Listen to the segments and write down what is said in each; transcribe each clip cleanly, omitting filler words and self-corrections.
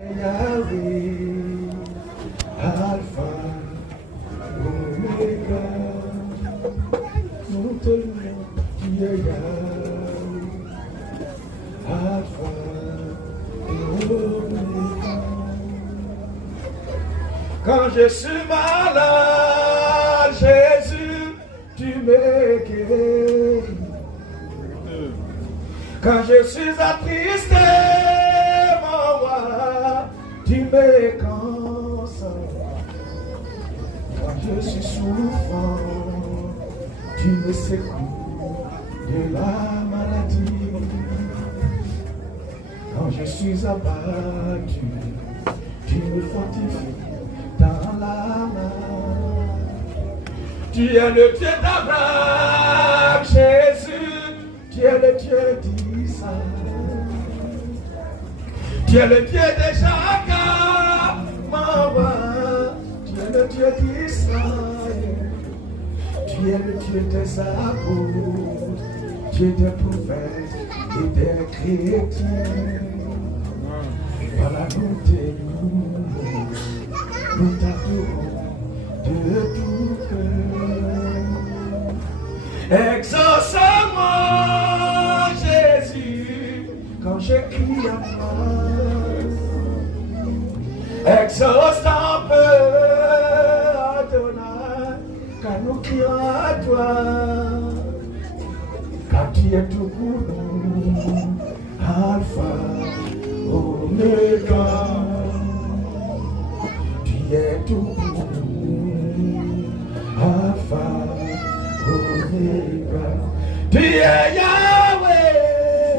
Yahweh, Alpha, Omega, nous te louons, tu es Yahweh, Alpha, Omega. Quand je suis malade, Jésus, tu me guéris. Quand je suis attristé, mon roi, tu me consoles. Quand je suis souffrant, tu me secoues de la maladie. Quand je suis abattu, tu me fortifies dans la main. Tu es le Dieu d'Abraham, Jésus, tu es le Dieu d'Isaac. Tu es le Dieu de Jacob, mon roi. Tu es le Dieu d'Israël. Tu es le Dieu des apôtres, Dieu des prophètes et des chrétiens. Voilà, nous t'aimons, nous t'adorons de tout cœur. Exauce-moi, Jésus, quand je crie à toi. Exauce ton peuple, Adonai, quand nous crions à toi. Car tu es tout pour nous, Alpha, Omega. Tu es tout pour nous, Alpha, Omega. Tu es Yahweh,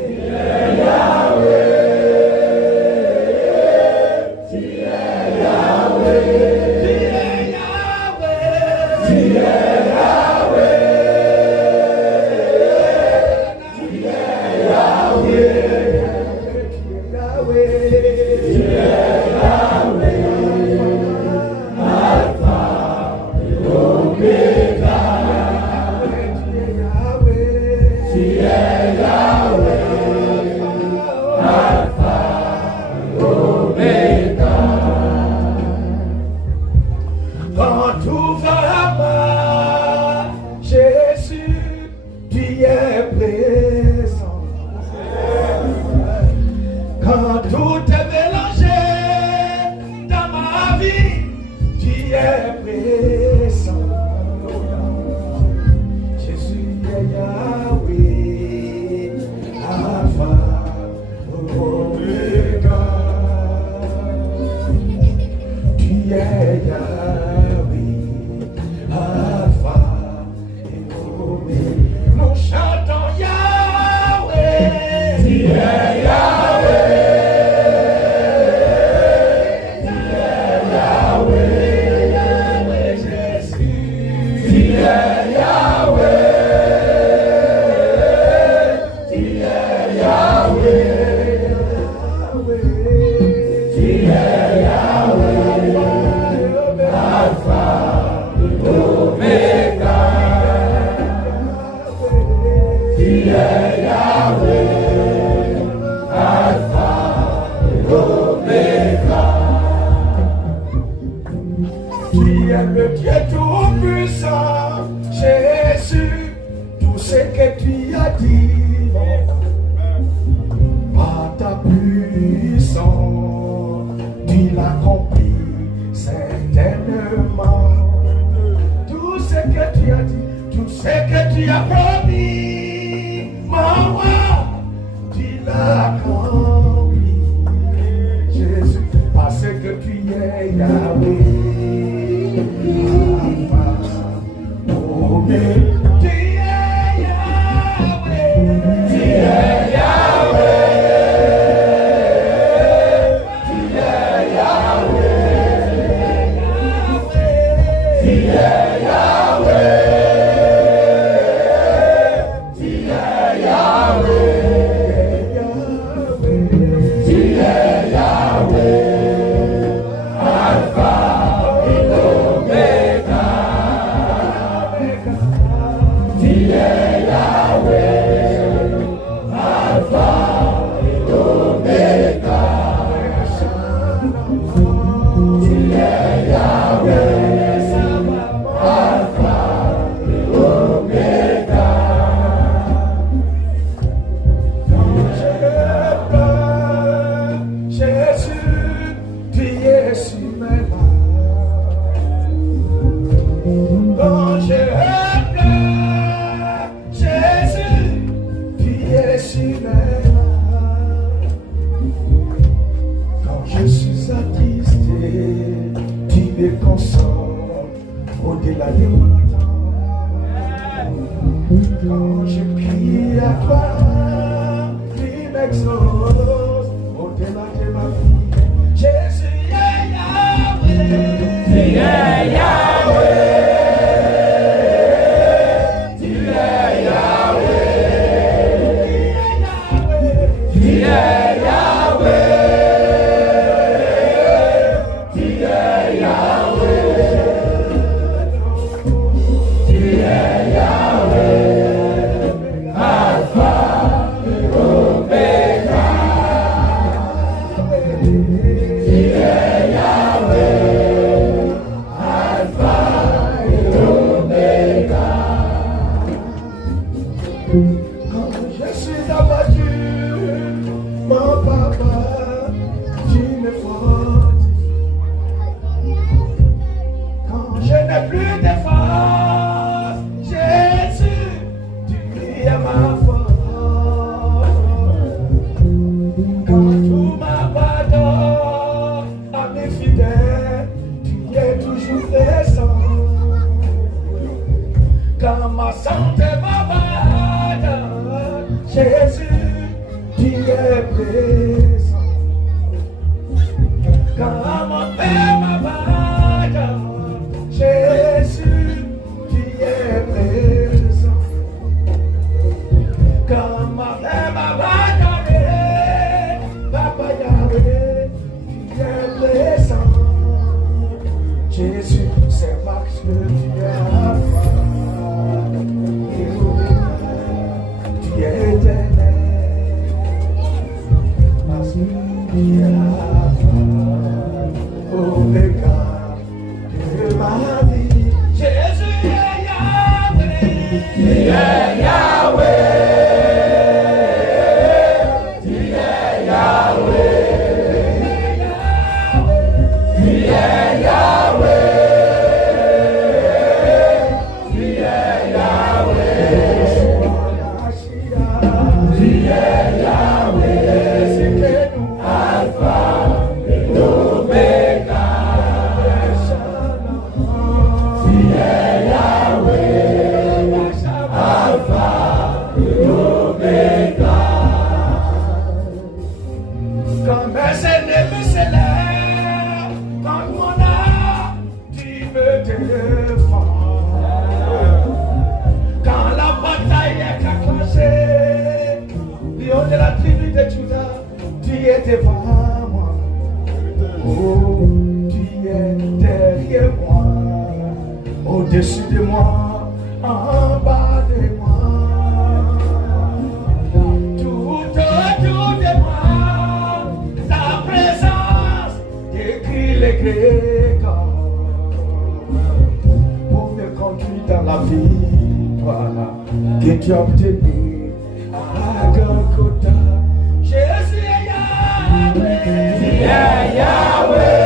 tu es Yahweh. Alpha. me console au-delà de mon attente. Quand je prie à toi, tu m'exauces au-delà de ma vie. Jésus est Yahweh, tu es Yahweh. Au-dessus de moi, en bas de moi, tout autour de moi, ta présence décrit les Grécors pour me conduire dans la victoire que tu as obtenue à Golgotha. Jésus est Yahweh, tu es Yahweh.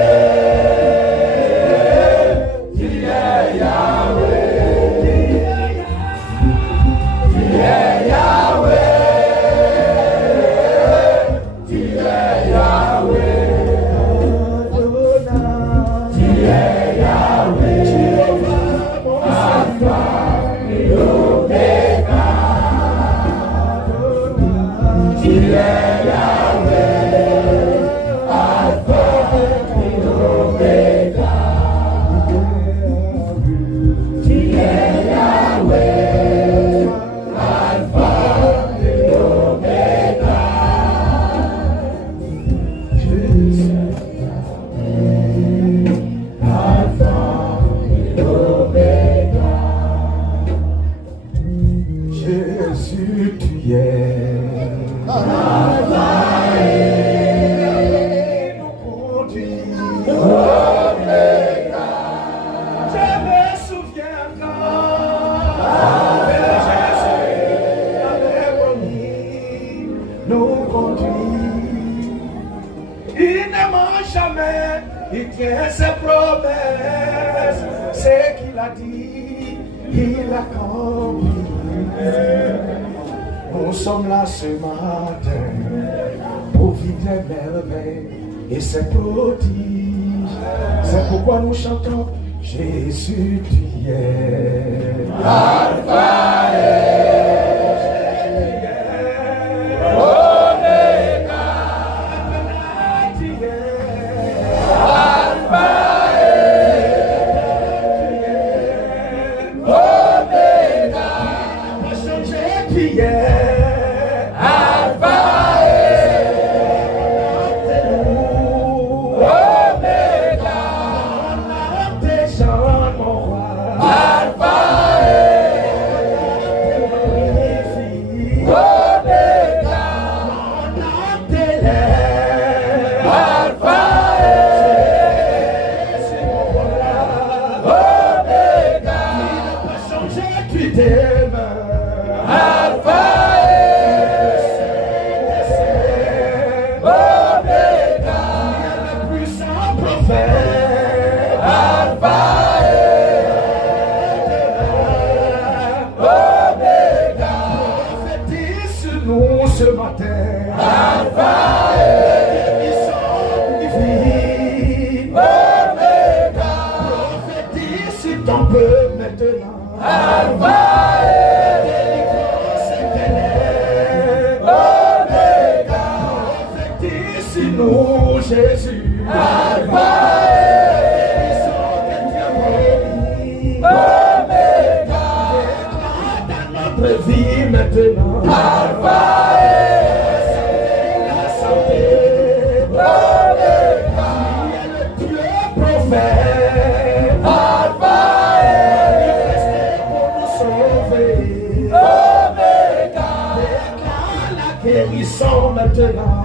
Nous sommes là ce matin pour vivre les merveilles et ses prodiges. C'est pourquoi nous chantons Jésus, tu es Alpha Omega.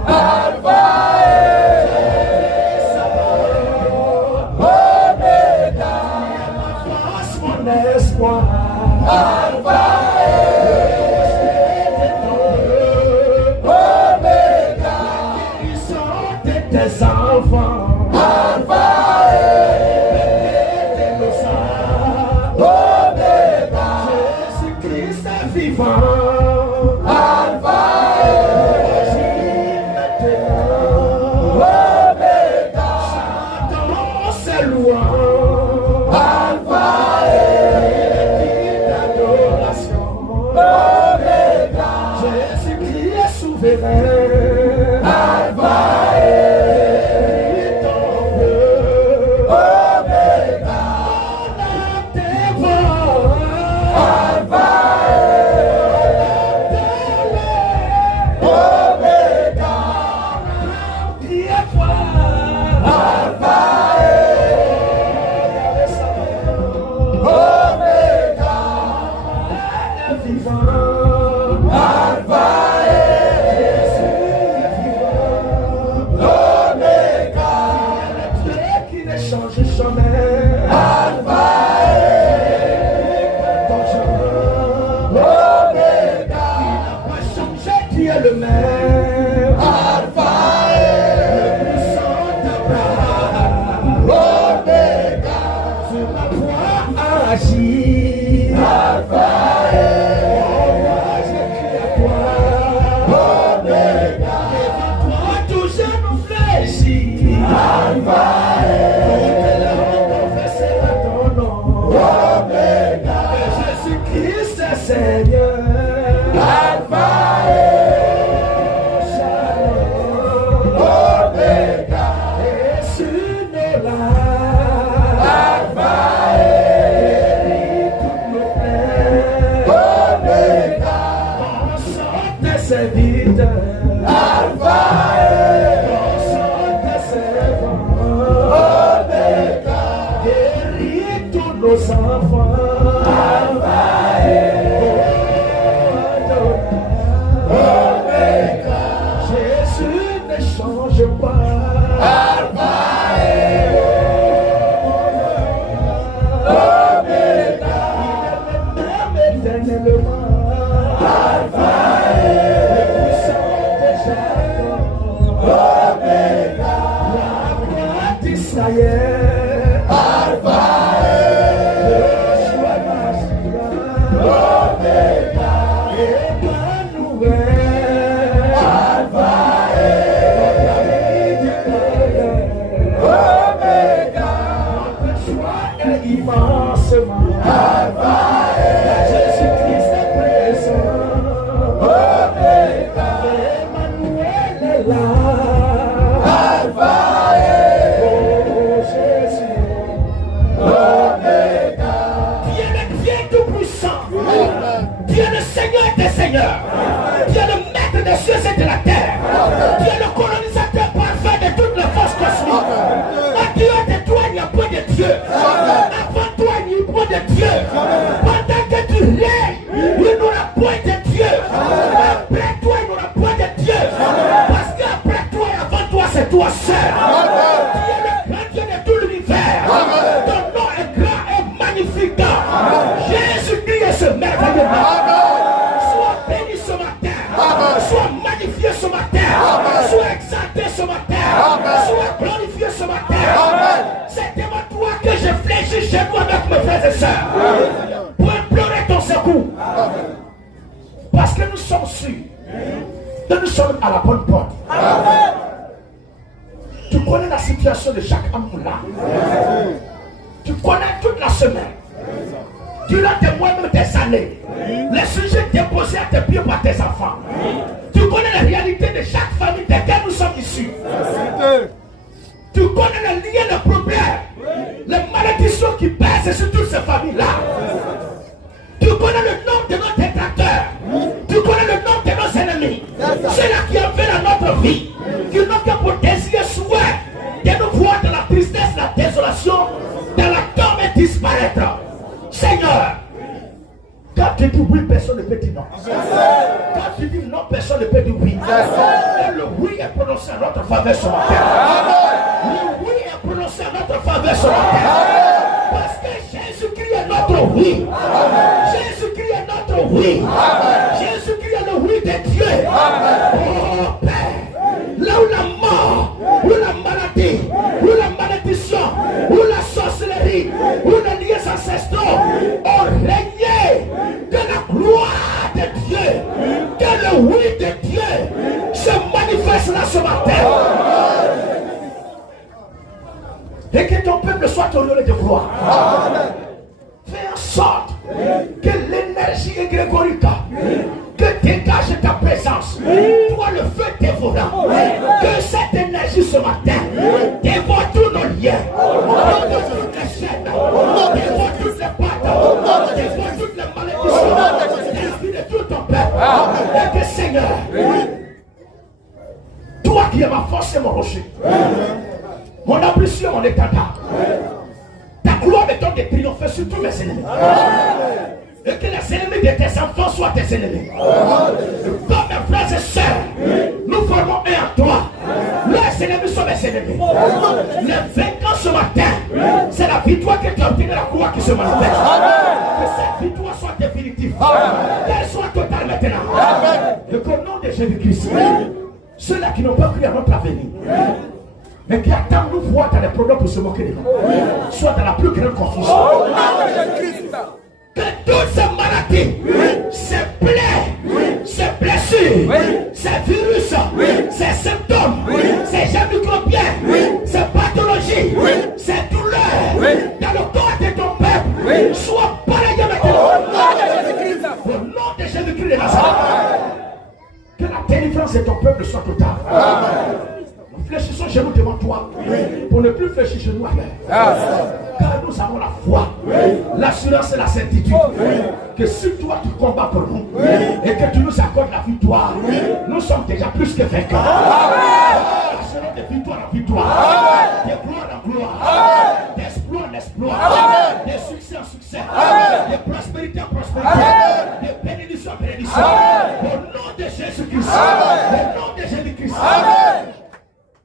Tu es le grand Dieu de tout l'univers. Ton nom est grand et magnifique. Jésus-Christ est ce merveilleux nom. Sois béni ce matin. Sois magnifié ce matin. Sois exalté ce matin. Sois glorifié ce matin. C'est devant toi que je fléchis chez moi avec mes frères et sœurs. Pour implorer ton secours. Parce que nous sommes sûrs que nous sommes à la bonne porte. Tu connais la situation de chaque âme là. Tu connais toute la semaine. Durant tes mois, même tes années. Les sujets déposés à tes pieds par tes enfants. Tu connais la réalité de chaque famille de laquelle nous sommes issus. Tu connais les liens, les problèmes, les malédictions qui pèsent sur toutes ces familles-là. Tu connais le nom de nos détracteurs. Tu connais le nom de nos ennemis. Ceux-là qui ont fait dans notre vie, qui n'ont que pour désir souhait de nous voir dans la tristesse, la désolation, dans la tombe et disparaître. Seigneur, quand tu dis oui, personne ne peut dire non. Quand tu dis non, personne ne peut dire oui. Et le oui est prononcé en notre faveur ce matin. Le oui est prononcé en notre faveur ce matin. Parce que Jésus-Christ est notre oui. Jésus-Christ est notre oui. Jésus-Christ est le oui de Dieu. Oh Père, là où la mort, où la maladie, où la malédiction, où la sorcellerie, où les liens ancestraux ont régné, que la gloire de Dieu, que le oui de Dieu se manifeste là ce matin. Et que ton peuple soit honoré de gloire. Fais en sorte que l'énergie égrégorique que dégage ta présence, toi le feu dévorant, que cette énergie ce matin dévore tous nos liens, dévore toutes les chaînes, dévore toutes les pattes, dévore toutes les malédictions, l'esprit de tout ton peuple. Et que Seigneur, toi qui es ma force et mon rocher, mon abri, mon étendard, ta gloire me donne de triompher sur tous mes ennemis. Et que les ennemis de tes enfants soient tes ennemis. Comme mes frères et sœurs, nous formons un en toi. Les ennemis sont mes ennemis. Les vainqueurs ce matin, c'est la victoire que tu as obtenue, la gloire qui se manifeste. Que cette victoire soit définitive. Qu'elle soit totale maintenant. Et qu'au nom de Jésus-Christ, ceux-là qui n'ont pas cru à notre avenir, mais qui attendent nous voir dans les problèmes pour se moquer de nous, soit dans la plus grande confusion. Que toutes ces maladies, ces plaies, ces blessures, ces virus, ces symptômes, ces germes microbiens, ces pathologies, ces douleurs dans le corps de ton peuple soient balayées maintenant. Au nom de Jésus-Christ de Nazareth, que la délivrance de ton peuple soit totale. Fléchissons chez nous devant toi pour ne plus fléchir chez nous ailleurs. Car nous avons la foi, l'assurance et la certitude que si toi tu combats pour nous et que tu nous accordes la victoire, nous sommes déjà plus que vainqueurs. Passerons de victoire en victoire, de gloire en gloire, d'exploit en exploit, de succès en succès, de prospérité en prospérité, de bénédiction en bénédiction. Au nom de Jésus-Christ, au nom de Jésus-Christ.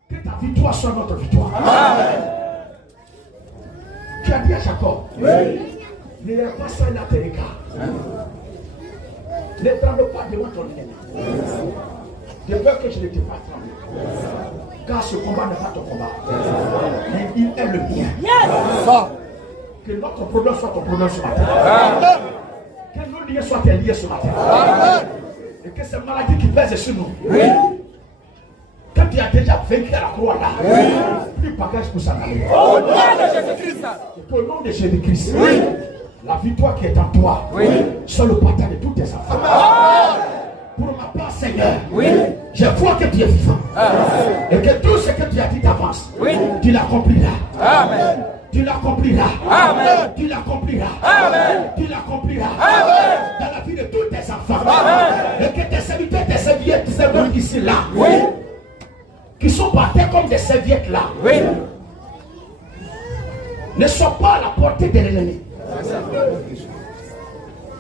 Que ta victoire soit notre victoire. Amen. Tu as dit à Jacob, ne lève pas ça et la terre. Ne tremble pas devant ton ennemi. De peur que je ne t'ai pas tremblé. Car ce combat n'est pas ton combat. Mais il est le mien. Que notre problème soit ton problème ce matin. Que nos liens soient tes liens ce matin. Et que ces maladies qui pèsent sur nous, que tu as déjà vaincu à la croix là, plus bagage pour s'en aller. Au nom de Jésus-Christ. Au nom de Jésus-Christ. La victoire qui est en toi, sur le partage de tous tes enfants. Pour ma part, Seigneur, je vois que tu es vivant. Et que tout ce que tu as dit d'avance, tu l'accompliras. Amen. Tu l'accompliras. Amen. Tu l'accompliras. Amen. Tu l'accompliras. Amen. Dans la vie de tous tes enfants. Amen. Et que tes serviteurs, tes serviettes, tes serviteurs ici là, qui sont partis comme des serviettes là, ne sont pas à la portée de l'ennemi.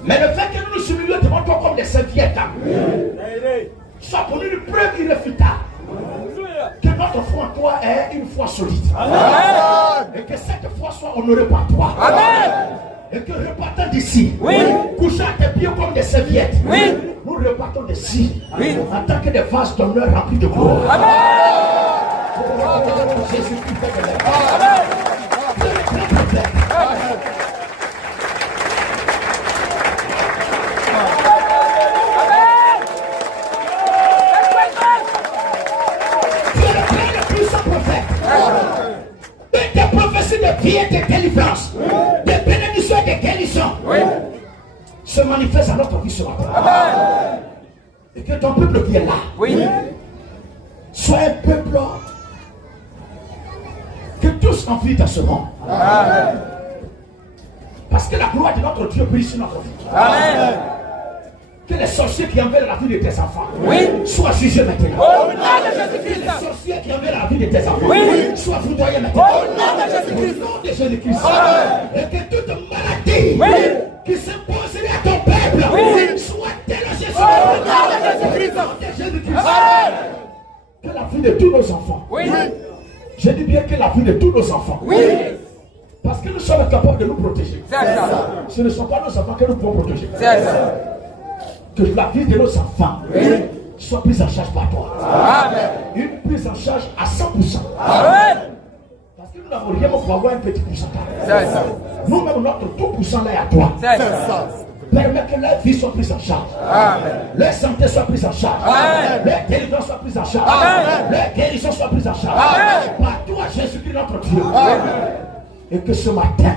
Mais le fait que nous nous humilions devant toi comme des serviettes, soit pour nous une preuve irréfutable Que notre foi en toi est une foi solide. Amen. Et que cette foi soit honorée par toi. Amen. Et que repartant d'ici, couchant à tes pieds comme des serviettes, nous repartons d'ici en tant que des vases d'honneur remplis de gloire. Amen. Jésus-Christ fait de l'effort. Amen. Des prophéties de vie et de délivrance, de bénédiction et de guérison se manifestent à notre vie ce matin. Et que ton peuple qui est là soit un peuple que tous envient dans ce monde. Parce que la gloire de notre Dieu brille sur notre vie. Amen. Que les sorciers qui envahissent la vie de tes enfants soient jugés maintenant. Au nom de Jésus-Christ. Les sorciers qui envahissent la vie de tes enfants soient foudroyés maintenant. Au nom de Jésus-Christ. Au nom de Jésus-Christ. Et que toute maladie qui s'imposerait à ton peuple soit délogée sur le nom de Jésus-Christ. Que la vie de tous nos enfants. Je dis bien que la vie de tous nos enfants. Parce que nous sommes capables de nous protéger. Ce ne sont pas nos enfants que nous pouvons protéger. Que la vie de nos enfants soit prise en charge par toi. Amen. Une prise en charge à 100%. Amen. Parce que nous n'avons rien pour avoir un petit pourcentage. Nous-mêmes, notre tout pourcent là est à toi. Permets que leur vie soit prise en charge. Amen. Leur santé soit prise en charge. Amen. Leur délivrance soit prise en charge. Amen. Leur guérison soit prise en charge. Amen. Par toi, Jésus-Christ, notre Dieu. Amen. Et que ce matin,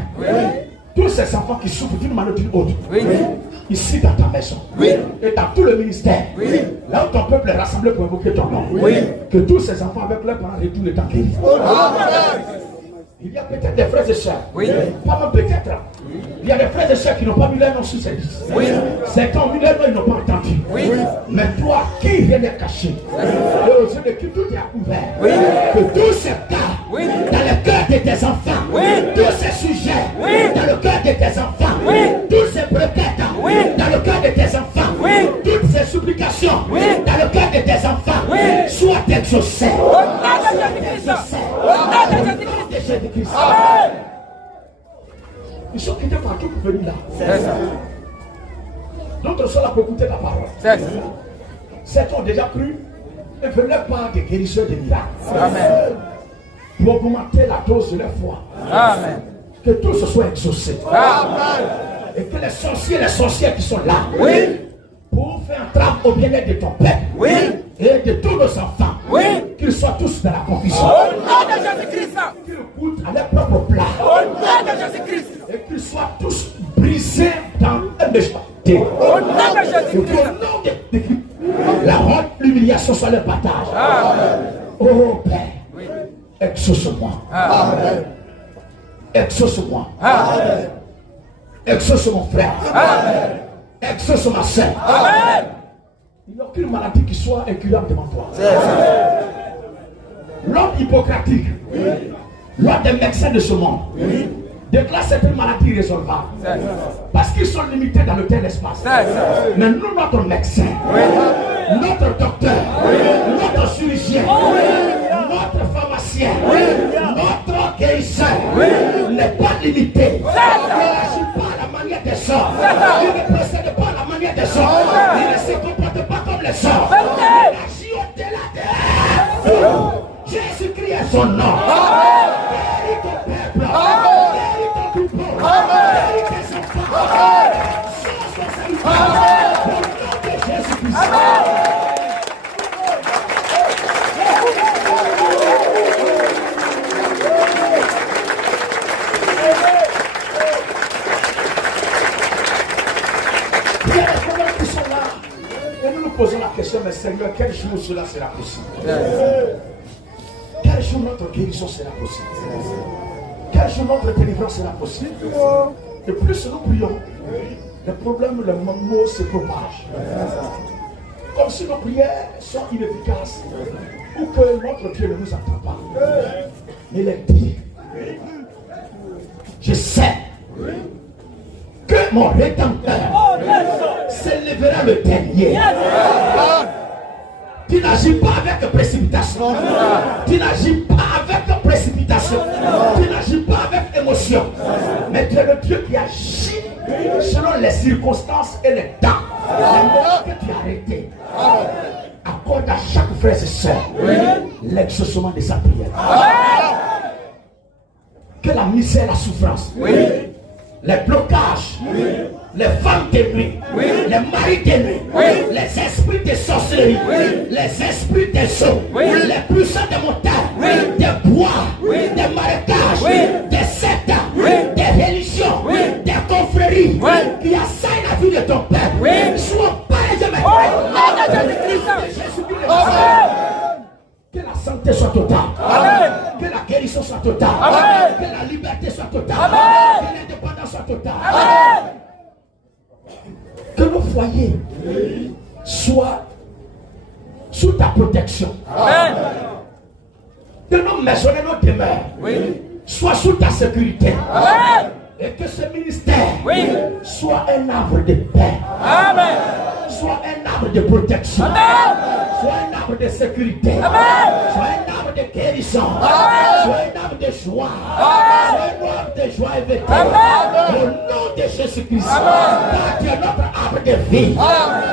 tous ces enfants qui souffrent d'une manière ou d'une autre, ici dans ta maison, et dans tout le ministère, là où ton peuple est rassemblé pour invoquer ton nom, que tous ces enfants avec leurs parents retournent le temps guéris. Il y a peut-être des frères et sœurs, pas même peut-être, il y a des frères et sœurs qui n'ont pas mis leur nom sur ces listes. Certains ont mis leur nom, ils n'ont pas entendu. Mais toi, qui rien n'est caché, et aux yeux de qui tout est à couvert, que tous ces cas, dans le cœur de tes enfants, tous ces sujets, dans le cœur de tes enfants, tous ces requêtes, dans le cœur de tes enfants, toutes ces supplications, dans le cœur de tes enfants, soient exaucées. Ils sont quittés partout pour venir là. D'autres sont là pour écouter la parole. Certains ont déjà cru et venaient par des guérisseurs de miracles. Amen. Pour augmenter la dose de leur foi. Amen. Que tout se soit exaucé. Amen. Et que les sorciers et les sorcières qui sont là, pour faire un travail au bien-être de ton peuple et de tous nos enfants, qu'ils soient tous dans la confusion. Au nom de Jésus-Christ. Qu'ils goûtent à leur propre plat. Au nom de Jésus-Christ. Et qu'ils soient tous brisés dans un méchanceté. Au nom de Jésus-Christ. Au nom de Jésus-Christ. La honte, l'humiliation soit leur partage. Amen. Oh Père, exauce-moi. Amen. Exauce-moi. Amen. Exauce mon frère. Amen. Exauce ma soeur. Amen. Il n'y a aucune maladie qui soit incurable devant toi. L'homme hippocratique, l'homme des médecins de ce monde, déclare certaines maladies irrésolvables. Parce qu'ils sont limités dans le tel espace. Mais nous, notre médecin, notre docteur, notre chirurgien, notre pharmacien, notre guérisseur n'est pas limité. Il ne agit pas à la manière des sorts. Il ne procède pas à la manière des sorts. Il ne se comporte pas comme les sorts. Il agit au-delà de Jésus-Christ est son nom. Guéris ton peuple. Guéris ton troupeau. Guéris tes enfants. Change ton salut. Au nom de Jésus-Christ. Il y a des problèmes qui sont là. Et nous nous posons la question, mais Seigneur, quel jour cela sera possible? Quel jour notre guérison sera possible? Quel jour notre délivrance sera possible? Et plus nous prions, les problèmes, les mots se propagent. Comme si nos prières sont inefficaces ou que notre Dieu ne nous entend pas. Mais il est dit, je sais que mon Rédempteur s'élèvera le dernier. Tu n'agis pas avec précipitation. Tu n'agis pas avec précipitation. Tu n'agis pas avec émotion. Mais tu es le Dieu qui agit selon les circonstances et les temps. Les moments que tu as arrêtés. Accorde à chaque frère et soeur l'exaucement de sa prière. Que la misère, la souffrance, les blocages, les femmes de nuit, les maris de nuit, les esprits de sorcellerie, les esprits des eaux, les puissants des montagnes, des bois, des marécages, des sectes, des religions, des confréries qui assaillent la vie de ton peuple, soient balayés maintenant. Que la santé soit totale. Que la guérison soit totale. Que la liberté soit totale. Que l'indépendance soit totale. Que nos foyers soient sous ta protection. Que nos maisons et nos demeures soient sous ta sécurité. Et que ce ministère soit un arbre de paix. Soit un arbre de protection. Soit un arbre de sécurité. Soit un arbre de guérison. Soit un arbre de joie. Soit un arbre de joie et de paix. Au nom de Jésus-Christ. Car tu es notre arbre de vie.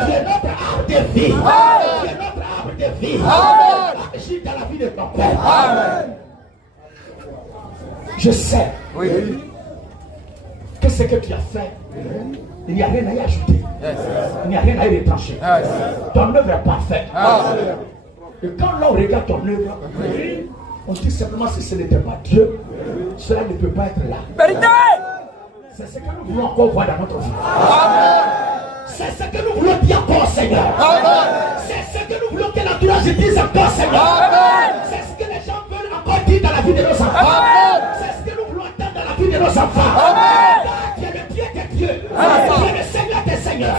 Tu es notre arbre de vie. Tu es notre arbre de vie. Agis dans la vie de ton père. Je sais que ce que tu as fait, il n'y a rien à y ajouter. Il n'y a rien à y retrancher. Ton œuvre est parfaite. Et quand l'on regarde ton œuvre, on dit simplement si ce n'était pas Dieu, cela ne peut pas être là. C'est ce que nous voulons encore voir dans notre vie. C'est ce que nous voulons dire encore, Seigneur. C'est ce que nous voulons que l'entourage dise encore, Seigneur. C'est ce que les gens veulent encore dire dans la vie de nos enfants. C'est ce que nous voulons entendre dans la vie de nos enfants. Tu es le Dieu des dieux. Tu es le Seigneur des seigneurs.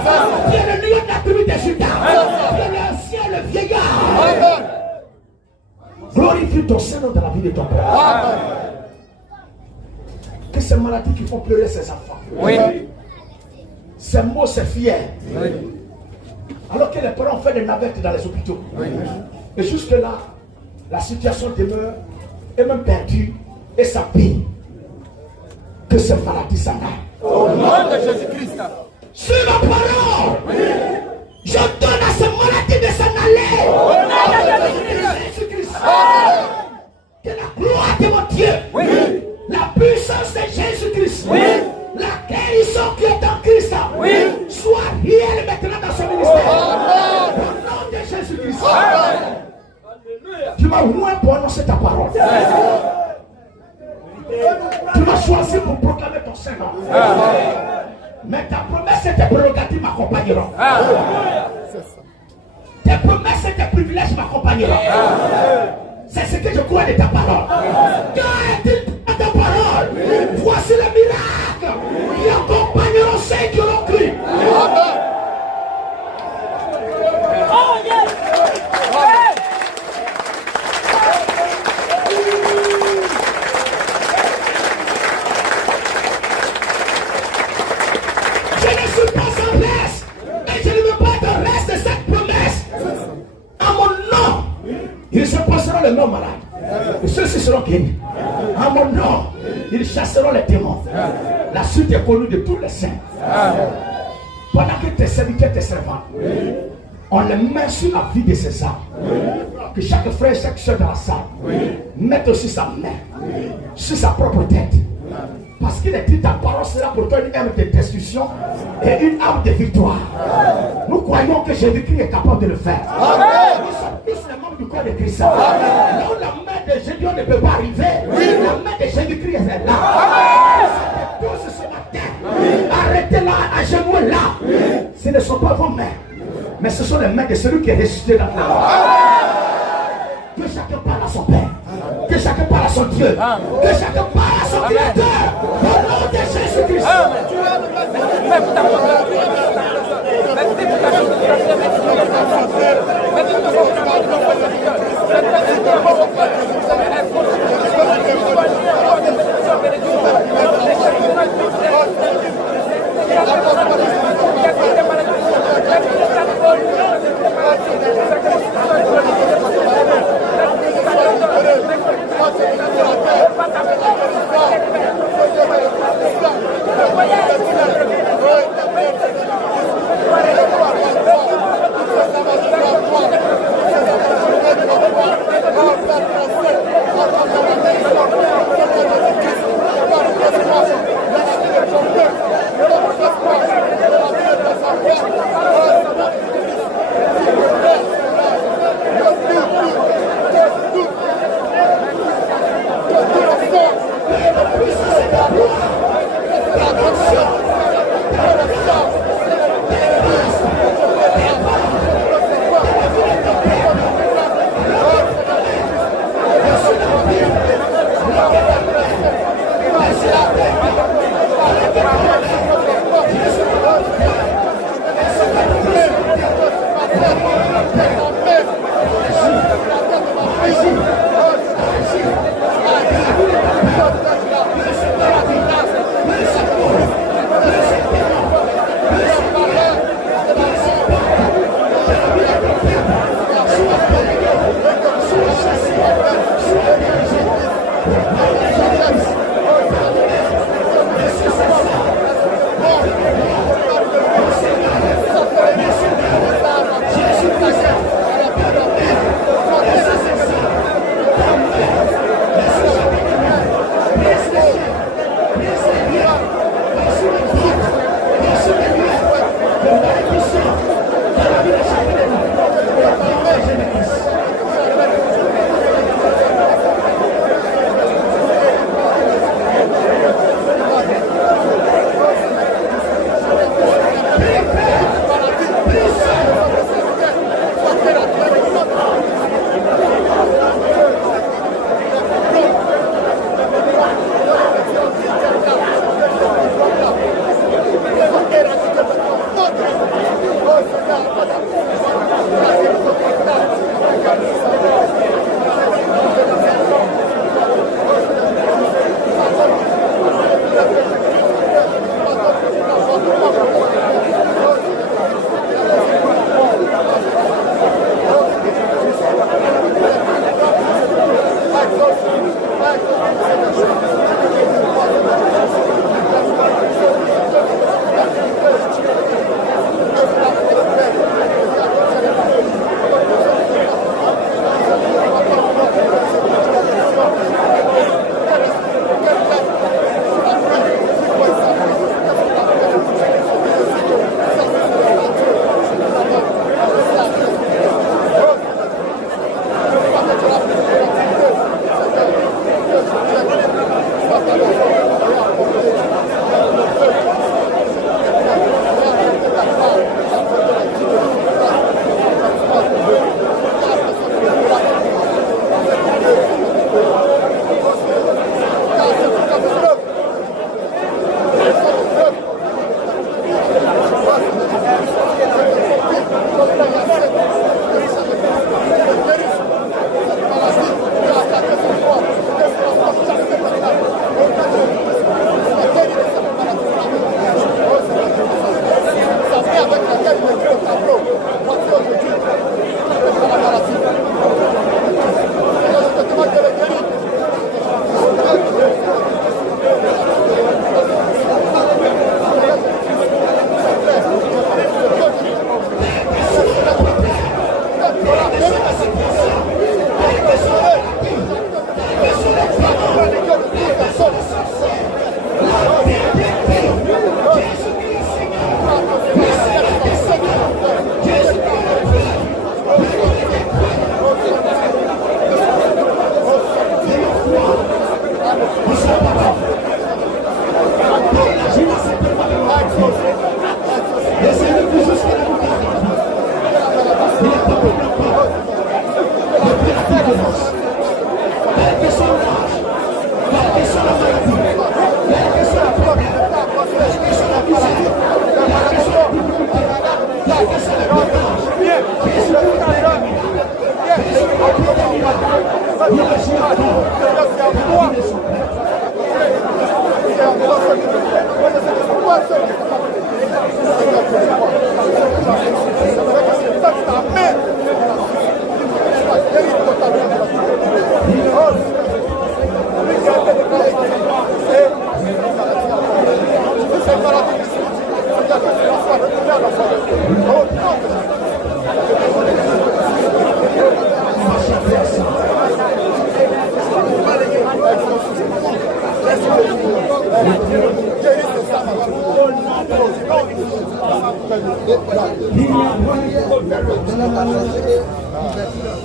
Tu es le lion de la tribu de Juda. Tu es l'ancien, le vieillard. Glorifie ton Seigneur dans la vie de ton Père. Que ces maladies qui font pleurer ses enfants. Ces mots, c'est fier. Alors que les parents ont fait des navettes dans les hôpitaux. Et jusque-là, la situation demeure et même perdue et ça pire. Que ces maladies s'en aillent. Au nom de Jésus-Christ. Sur ma parole, je donne à ces maladies de s'en aller. Au nom de Jésus-Christ. Que la gloire de mon Dieu, la puissance de Jésus-Christ, la guérison qui est en Christ, soit réelle maintenant dans son ministère. Au nom de Jésus-Christ. Tu m'as moins pour annoncer ta parole. Tu m'as choisi pour proclamer ton Seigneur. Mais ta promesse et tes prérogatives m'accompagneront. Tes promesses et tes privilèges m'accompagneront. C'est ce que je crois de ta parole. Qu'est-il à ta parole? Voici les miracles qui accompagneront ceux qui l'ont cru. Oh yes! Je ne suis pas en reste, et je ne veux pas de reste de cette promesse. À mon nom, ils se poseront les mains malades. Et ceux-ci seront guéris. À mon nom, ils chasseront les démons. La suite est connue de tous les saints. Pendant que tes serviteurs, tes servants, on les met sur la vie de ces âmes. Que chaque frère, chaque soeur dans la salle mette aussi sa main sur sa propre tête. Parce qu'il est dit ta parole sera pour toi une arme de destruction et une arme de victoire. Nous croyons que Jésus-Christ est capable de le faire. Nous sommes tous les membres du corps de Christ. Là où la main de Jésus ne peut pas arriver, la main de Jésus-Christ est là. Vous êtes tous ce matin. Arrêtez là, à genoux là. Ce ne sont pas vos mains, mais ce sont les mains de celui qui est ressuscité dans la mort. Que chacun parle à son Père. Que chacun parle à son Dieu. Que chacun parle à son Créateur. Au nom de Jésus-Christ.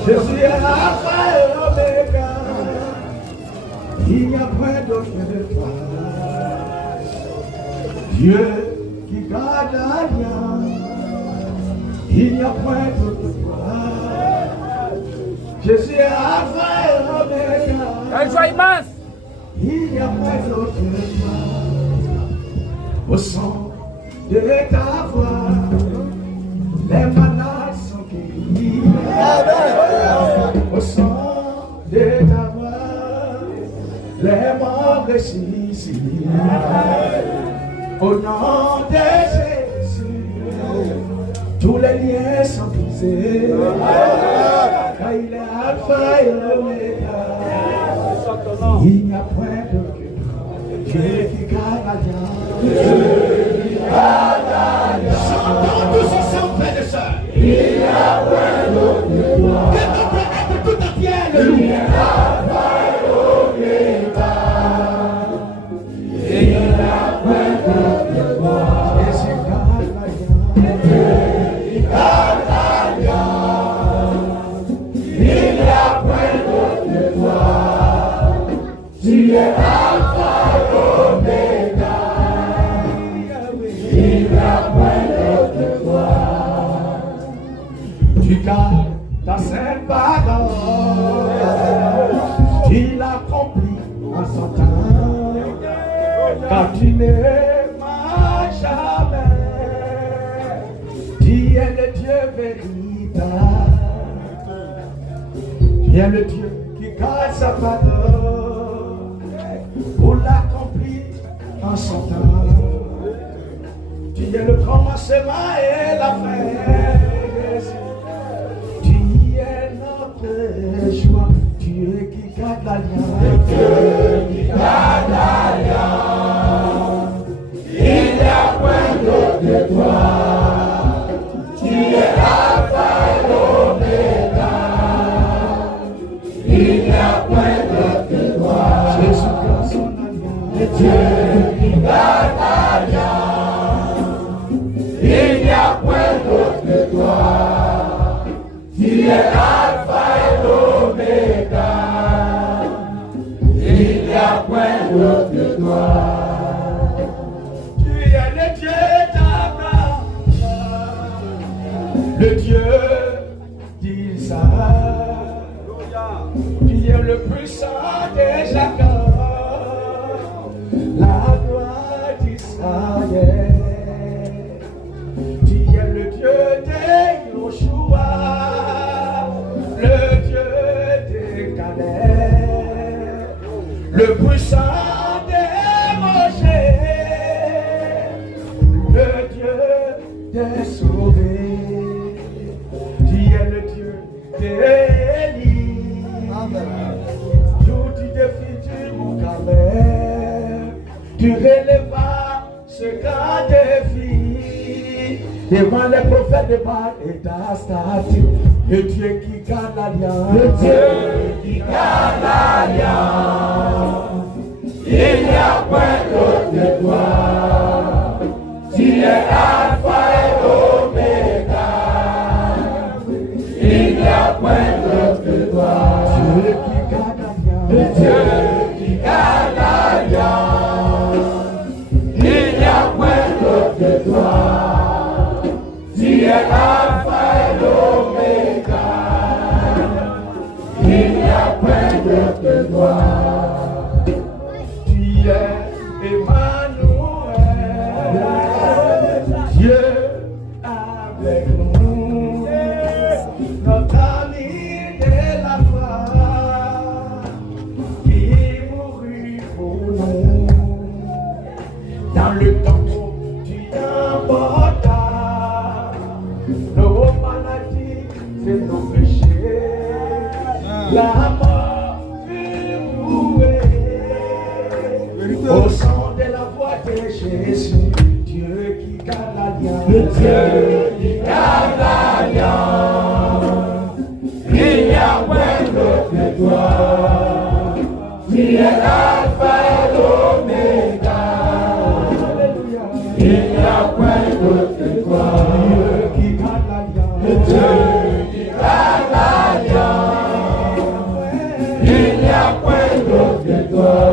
Je suis Alpha et Omega. Il n'y a point d'autre que toi. Dieu qui garde l'alliance. Il n'y a point d'autre que toi. Je suis Alpha et Omega. Un joie immense. Il n'y a point d'autre que toi. Au son de ta voix, les malades sont guéris. Au son de ta voix, les morts ressuscitent. Au nom de Jésus, tous les liens sont brisés. Car il est Alpha et Omega. Il n'y a point de Dieu qui garde l'alliance. Chantons tous ensemble, frères et sœurs. Il n'y a point de Dieu. Que notre être tout entier, alléluia. Alpha et Omega. Il n'y a point de Dieu. Jésus garde l'alliance. Il garde l'alliance. Il n'y a point de Dieu. Tu es Alpha et Omega. Il n'y a point de toi. Tu gardes ta sainte parole. Tu l'accomplis en son temps. Car tu n'aimes jamais. Tu es le Dieu véritable. Tu es le Dieu qui garde sa parole pour l'accomplir en son temps. Tu es le commencement et la fin. Tu es notre joie. Tu es qui garde l'alliance. Dieu qui garde l'alliance. Il n'y a point d'autre que toi. Tu es Alpha et Omega. Il n'y a point d'autre que toi. Jésus garde son alliance. Dieu qui garde l'alliance. Il n'y a point d'autre que toi. Tu es Alpha et Omega. Il n'y a point d'autre que toi. Tu es le Dieu d'Abraham, le Dieu d'Isaac. Tu es le puissant de Jacob, la gloire d'Israël. Tu es le Dieu de Yoshua, le Dieu de Caleb, le puissant de Moshe, le Dieu des sauvés. Tu es le Dieu d'Élie. Jour du défi du Mont Carmel, tu relèveras ce grand défi devant les prophètes de Baal et d'Astarte. Le Dieu qui garde l'alliance. Le Dieu qui garde l'alliance. Il n'y a point d'autre que toi. Tu es Alpha et Omega. Il n'y a point d'autre que toi. Dieu qui garde l'alliance. Le Dieu qui garde l'alliance. Il n'y a point d'autre que toi. Tu es Alpha et Omega. Il n'y a point d'autre que toi. Tu es Emmanuel. Dieu avec nous. Notre ami de la foi. Qui mourut pour nous. Dans le tombeau, tu emportas nos maladies et nos péchés. La mort fut rouée. Au son de la voix de Jésus, Dieu qui garde l'alliance. Le Dieu qui garde l'alliance. Il n'y a point d'autre que toi. Tu es Alpha et Omega. Il n'y a point d'autre que toi. Dieu qui garde l'alliance. Le Dieu qui garde l'alliance. Il n'y a point d'autre que toi.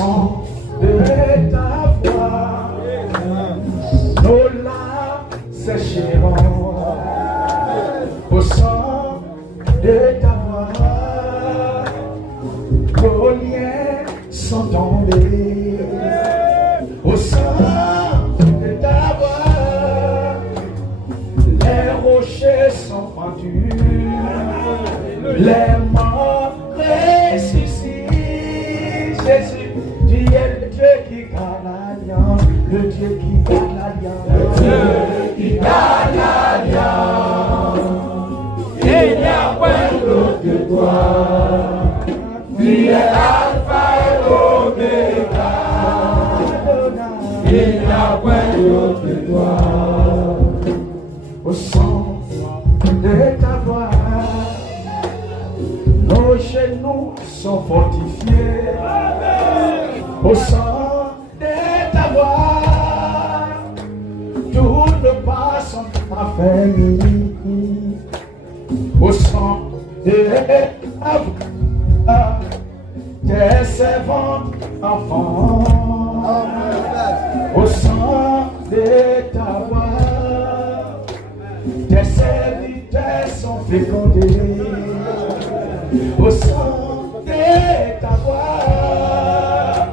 son de ta voix, nos larmes sécheront. Au son de ta voix, nos liens sont tombés. Au son de ta voix, les rochers sont fendus, les morts ressuscitent. Jésus, tu es le Dieu qui garde l'alliance, le Dieu qui garde l'alliance, le Dieu qui garde l'alliance. Il n'y a point d'autre que toi, tu es Alpha et Omega. Il n'y a point d'autre que toi. Au son de ta voix, nos genoux sont fortifiés. Au son de ta voix, tous nos pas sont affermis. Au son de ta voix, tes servantes enfants. Au son de ta voix, tes serviteurs sont fécondés. Au son de ta voix,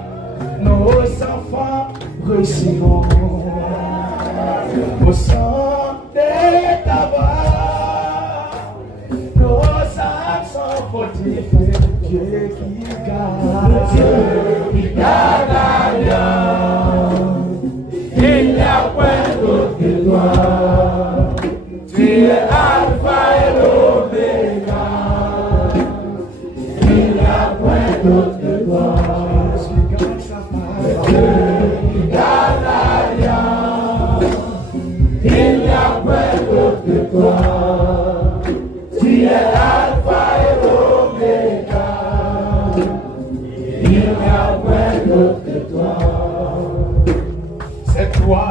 nos enfants réussiront. Au son de ta voix, nos âmes sont fortifiées. Dieu qui garde l'alliance. Il n'y a point d'autre que toi. Tu es Alpha et l'Oméga. Il n'y a point d'autre que toi. Dieu qui garde l'alliance. Il n'y a point d'autre que toi. Tu es Alpha et l'Oméga. Il n'y a point d'autre que toi. C'est toi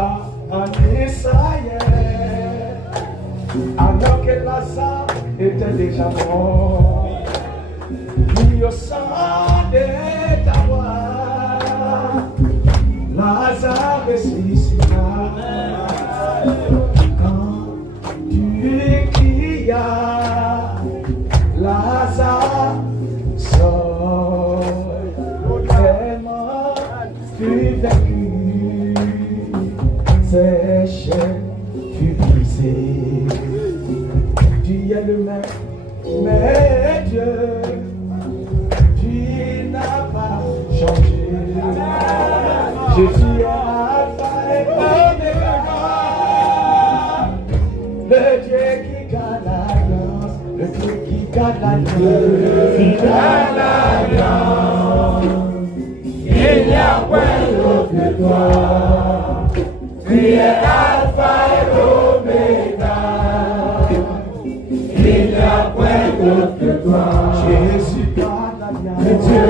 en Israël, alors que Lazare était déjà mort. Puis au sang de ta voix, Lazare ressuscita. Quand tu crias, Lazare sort. Tellement fut vaincu, ses chaînes furent brisées. Tu es le même, mais Dieu, tu n'as pas changé. Jésus est Alpha et Omega, le Dieu qui garde l'alliance, le Dieu qui garde l'alliance, le Dieu qui garde l'alliance. Il n'y a point d'autre que toi. Tu es Alpha et l'Oméga. Il n'y a point d'autre que toi. Jésus garde l'alliance. Le Dieu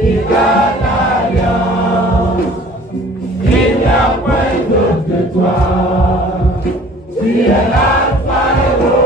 qui garde l'alliance. Il n'y a point d'autre que toi. Tu es Alpha et l'Oméga.